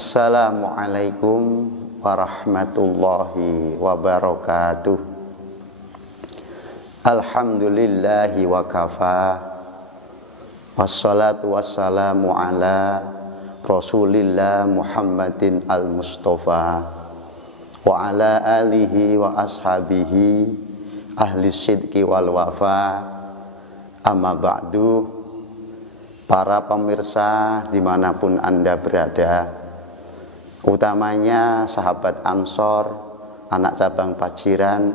Assalamualaikum warahmatullahi wabarakatuh. Alhamdulillahi wa kafa. Wassalatu wassalamu ala Rasulillah Muhammadin al-Mustafa wa ala alihi wa ashabihi ahli sidqi wal wafa. Amma ba'du. Para pemirsa dimanapun Anda berada, utamanya sahabat Ansor, anak cabang Paciran,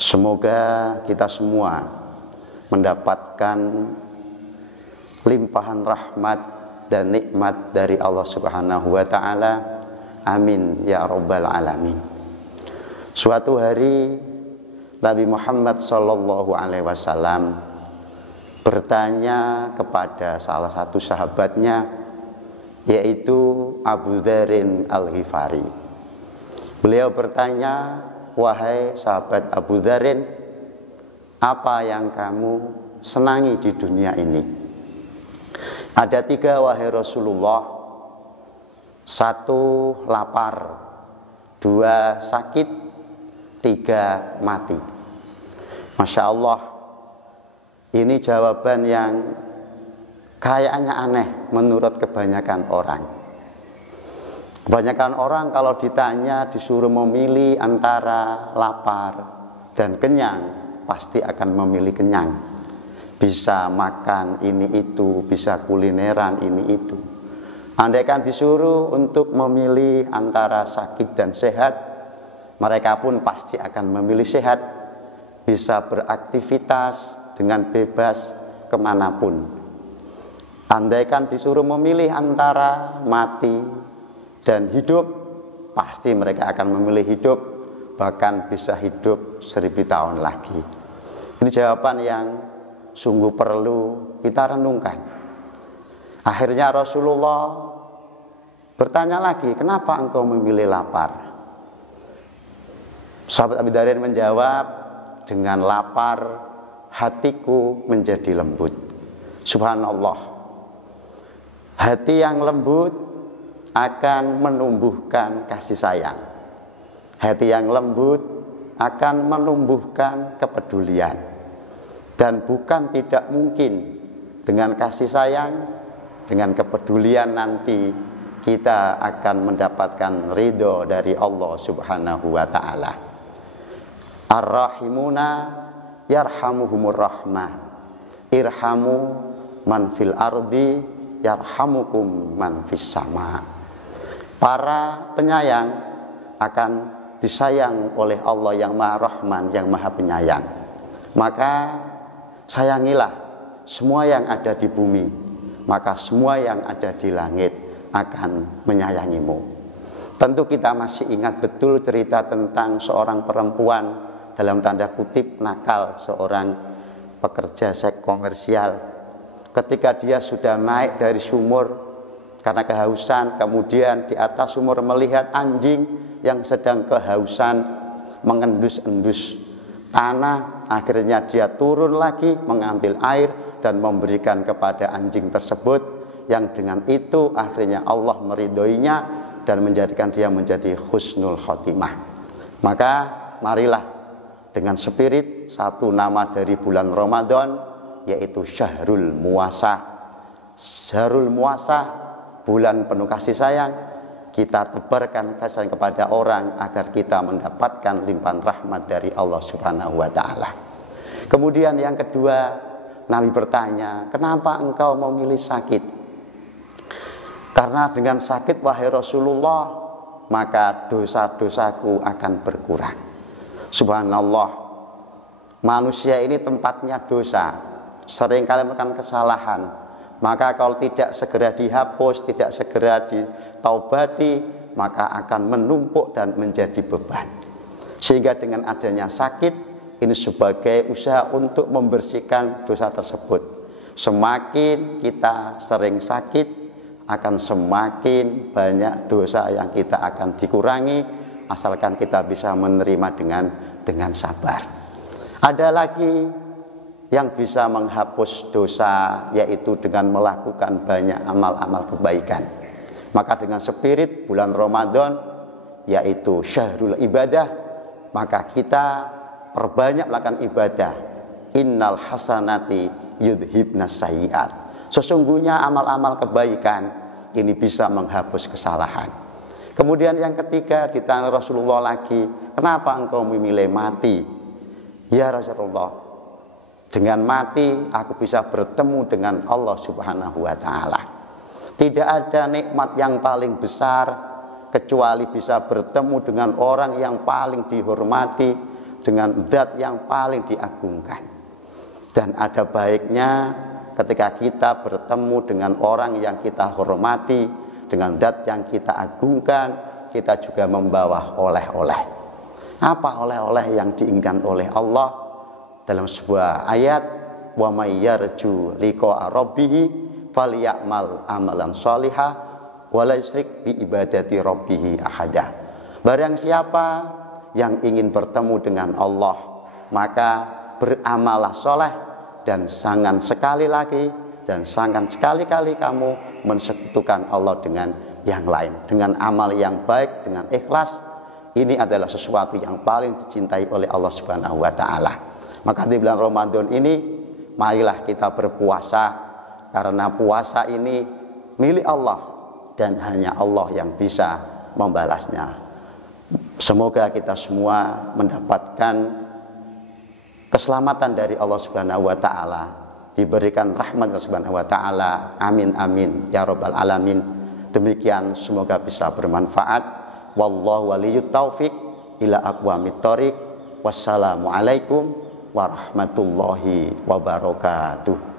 semoga kita semua mendapatkan limpahan rahmat dan nikmat dari Allah Subhanahu wa ta'ala. Amin ya rabbal alamin. Suatu hari Nabi Muhammad sallallahu alaihi wasallam bertanya kepada salah satu sahabatnya, yaitu Abu Dzarin Al-Ghifari. Beliau bertanya, "Wahai sahabat Abu Dzarin, apa yang kamu senangi di dunia ini?" Ada tiga, wahai Rasulullah. Satu, lapar. Dua, sakit. Tiga, mati. Masya Allah, ini jawaban yang kayaknya aneh menurut kebanyakan orang. Kebanyakan orang kalau ditanya, disuruh memilih antara lapar dan kenyang, pasti akan memilih kenyang. Bisa makan ini itu, bisa kulineran ini itu. Andaikan disuruh untuk memilih antara sakit dan sehat, mereka pun pasti akan memilih sehat. Bisa beraktivitas dengan bebas kemanapun. Andaikan disuruh memilih antara mati dan hidup, pasti mereka akan memilih hidup, bahkan bisa hidup 1000 tahun lagi. Ini jawaban yang sungguh perlu kita renungkan. Akhirnya Rasulullah bertanya lagi, "Kenapa engkau memilih lapar?" Sahabat Abu Dzarin menjawab, "Dengan lapar hatiku menjadi lembut." Subhanallah, hati yang lembut akan menumbuhkan kasih sayang. Hati yang lembut akan menumbuhkan kepedulian. Dan bukan tidak mungkin dengan kasih sayang, dengan kepedulian nanti kita akan mendapatkan ridho dari Allah Subhanahu wa ta'ala. Ar-rahimuna yarhamuhumur rahmah, irhamu man fil ardi yarhamukum man fis sama. Para penyayang akan disayang oleh Allah yang Maha Rahman, yang Maha Penyayang. Maka sayangilah semua yang ada di bumi, maka semua yang ada di langit akan menyayangimu. Tentu kita masih ingat betul cerita tentang seorang perempuan, dalam tanda kutip nakal, seorang pekerja seks komersial. Ketika dia sudah naik dari sumur karena kehausan, kemudian di atas sumur melihat anjing yang sedang kehausan mengendus-endus tanah, akhirnya dia turun lagi mengambil air dan memberikan kepada anjing tersebut, yang dengan itu akhirnya Allah meridhoinya dan menjadikan dia menjadi husnul khotimah. Maka marilah dengan spirit satu nama dari bulan Ramadan, yaitu Syahrul Muwasah. Syahrul Muwasah, bulan penuh kasih sayang. Kita tebarkan kasih sayang kepada orang agar kita mendapatkan limpahan rahmat dari Allah Subhanahu wa ta'ala. Kemudian yang kedua, Nabi bertanya, "Kenapa engkau memilih sakit?" Karena dengan sakit, wahai Rasulullah, maka dosa-dosaku akan berkurang. Subhanallah, manusia ini tempatnya dosa, seringkali melakukan kesalahan. Maka kalau tidak segera dihapus, tidak segera ditaubati, maka akan menumpuk dan menjadi beban. Sehingga dengan adanya sakit, ini sebagai usaha untuk membersihkan dosa tersebut. Semakin kita sering sakit, akan semakin banyak dosa yang kita akan dikurangi, asalkan kita bisa menerima dengan sabar. Ada lagi yang bisa menghapus dosa, yaitu dengan melakukan banyak amal-amal kebaikan. Maka dengan spirit bulan Ramadan, yaitu syahrul ibadah, maka kita perbanyak melakukan ibadah. Innal hasanati yudhibnas sayyiat. Sesungguhnya amal-amal kebaikan ini bisa menghapus kesalahan. Kemudian yang ketiga, ditanya Rasulullah lagi, kenapa engkau memilih mati? Ya Rasulullah, dengan mati aku bisa bertemu dengan Allah Subhanahu wa ta'ala. Tidak ada nikmat yang paling besar kecuali bisa bertemu dengan orang yang paling dihormati, dengan zat yang paling diagungkan. Dan ada baiknya ketika kita bertemu dengan orang yang kita hormati, dengan zat yang kita agungkan, kita juga membawa oleh-oleh. Apa oleh-oleh yang diinginkan oleh Allah? Dalam sebuah ayat, wa may yarju liqa'a rabbih falyamal amalan shalihah wa la yusyrik bi ibadati rabbih ahada. Barang siapa yang ingin bertemu dengan Allah, maka beramalah soleh, dan jangan sekali lagi dan jangan sekali-kali kamu mensekutukan Allah dengan yang lain. Dengan amal yang baik, dengan ikhlas, ini adalah sesuatu yang paling dicintai oleh Allah Subhanahu wa ta'ala. Maka di bulan Ramadan ini, marilah kita berpuasa, karena puasa ini milik Allah dan hanya Allah yang bisa membalasnya. Semoga kita semua mendapatkan keselamatan dari Allah Subhanahu wa ta'ala, diberikan rahmat Allah Subhanahu wa ta'ala. Amin amin ya rabbal alamin. Demikian, semoga bisa bermanfaat. Wallahu waliyyut taufiq ila aqwamit thoriq. Wassalamualaikum warahmatullahi wabarakatuh.